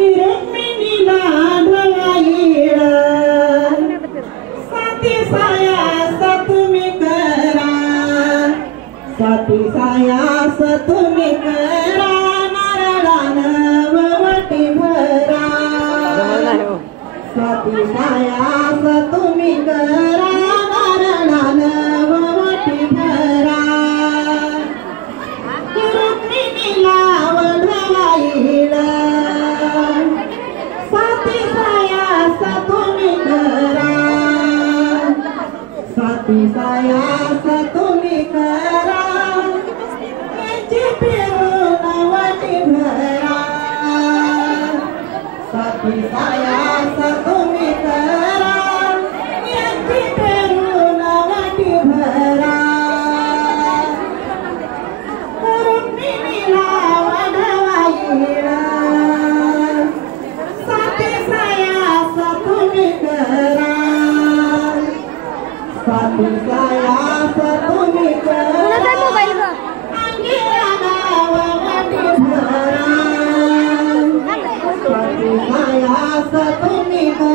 रुक्मिणीला ढवाईळ साती सायास तुम्ही करा साती सायास तुम्ही करा नारळानं वटी भरा साती सायास तुम्ही करा नारळानं वटी भरा रुक्मिणीला ढवाईळ साती सायास तुम्ही करा साती सायास तुम्ही करा यांची फिरून वटी भरा साती सायास तुम्ही करा यांची फिरून वटी भरा रुक्मिणीला ढवाईळ साती सायास तुम्ही करा साती सायास तुम्ही करा अंगिराला वटी भरा साती सायास तुम्ही करा